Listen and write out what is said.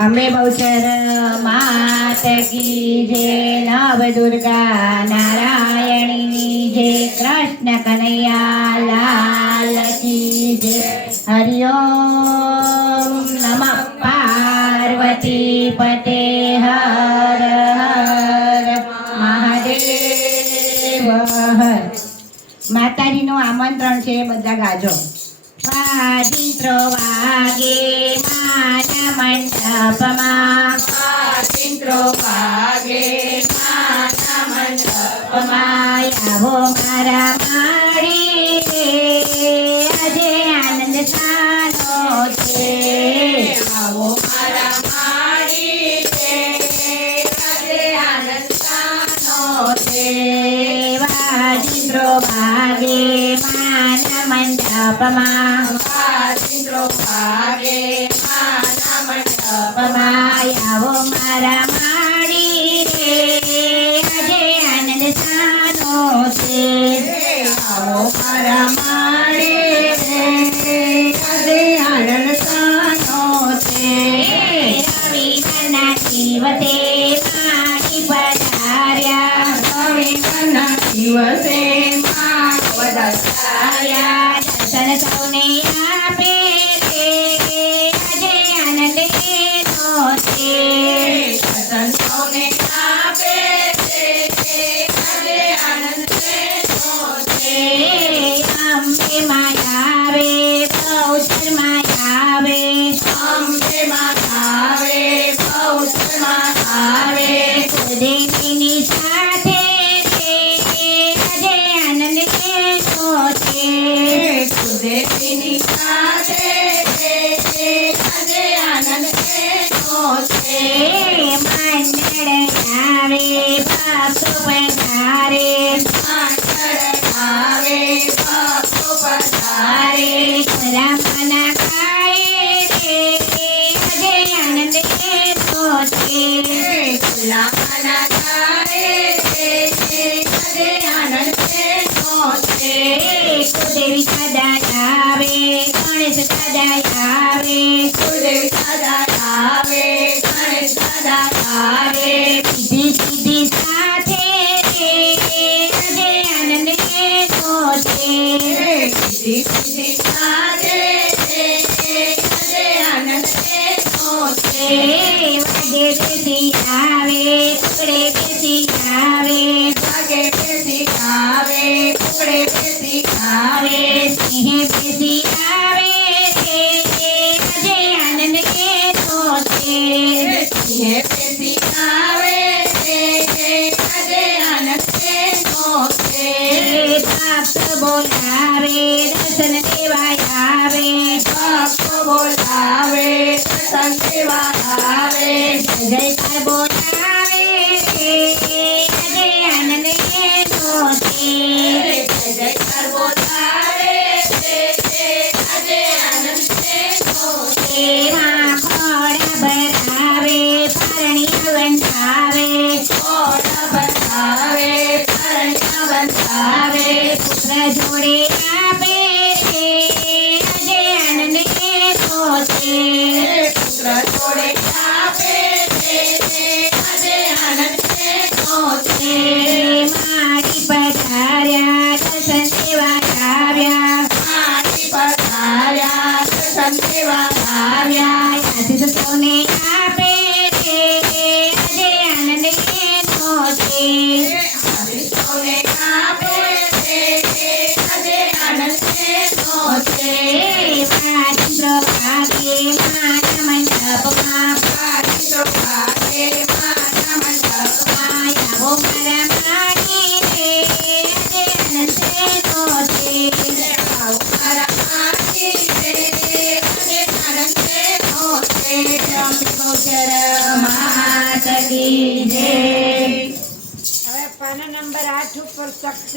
અમે બહુચર માત કી જે, નવ દુર્ગા નારાયણી જે, કૃષ્ણ કનૈયા લાલ કી જય હરિઓમ નમઃ પાર્વતી પતે હર હર મહાદેવ હર. માતાજીનું આમંત્રણ છે બધા ગાજો. વાજિંત્રો વાગે માન મંડપમાં ચિત્રો ભાગે માતા મંડપ આવો મારા મારી આજે આનંદ સાનો વાજિંત્રો વાગે માના મંડપમાં ચિત્રો ભાગે માતા મંડપ આવો મારા માળી saya dasa saunaya કુદેવી સદા આવે ગણેશ સદા આવે સુદેવ સદા આવે ગણેશ સદા આવે સીધી સાથે રે છે સીધી છે आवे टुकड़े बेसी सिंह बेसी आवे रे अजय के तोते सिंह बेसी आवे रे अजय के तोते सास बोलावे दर्शन देवा आवे बाप बोलावे दर्शन देवा आवे जय बोल પરણ્યા બંધાવે પુત્ર જોડે આપે રે આજે આનંદ કેતો છે પુત્ર જોડે આપે છે આજે આનંદ લેતો છે મારી પધાર્યા દર્શન દેવા આવ્યા મારી પધાર્યા દર્શન દેવા આવ્યા આશીષ સૌને હવે પાના નંબર આઠ ઉપર શક્તિ